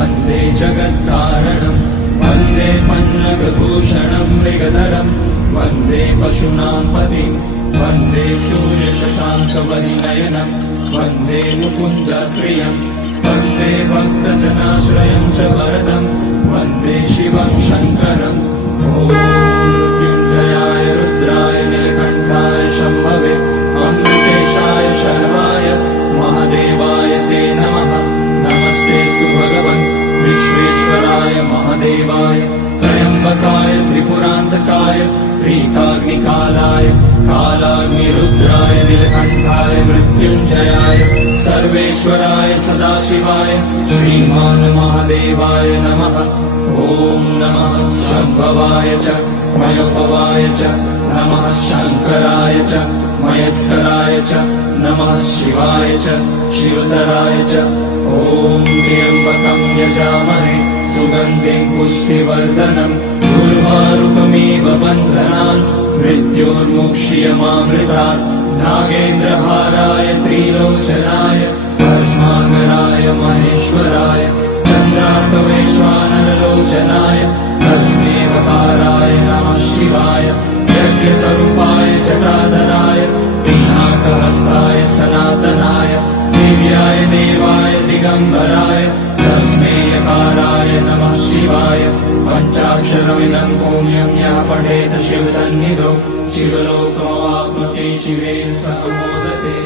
वन्दे जगत्कारणम् वन्दे पन्नगभूषणम् मृगधरम् वन्दे पशूनां पतिम् वन्दे सूर्यशशाङ्कवलिनयनम् वन्दे मुकुन्दप्रियम् वन्दे भक्तजनाश्रयम् च वरदम् वन्दे शिवं शङ्करम् ॐ मृत्युञ्जयाय रुद्राय नीलकण्ठाय शम्भवे अमृतेशाय शर्वाय महादेवाय ते नमः। नमस्तेऽस्तु भगवन् विश्वेश्वराय महादेवाय त्र्यम्बकाय त्रिपुरान्तकाय त्रिकाग्निकालाय कालाग्निरुद्राय नीलकण्ठाय मृत्युञ्जयाय सर्वेश्वराय सदाशिवाय श्रीमान् महादेवाय नमः। ॐ नमः शम्भवाय च मयोपवाय च नमः शङ्कराय च मयस्कराय च नमः शिवाय च शिवतराय च ॐ त्र्यम्बकं यजामहे सुगन्धिं पुष्टिवर्धनम् उर्वारुकमिव बन्धनान् मृत्योर्मुक्ष्यमामृतात् नागेन्द्रहाराय त्रिलोचनाय भस्माकराय महेश्वराय चन्द्रार्कवैश्वानरलोचनाय तस्मैवकाराय नमः शिवाय यज्ञस्वरूपाय जटाधराय पिनाकहस्ताय सनातनाय दिव्याय देवाय दिगम्बराय तस्मैकाराय नमः शिवाय पञ्चाक्षरमिदं पुण्यं यः पठेत शिवसन्निधौ शिवलोकमवाप्नोति शिवेन सह मोदते।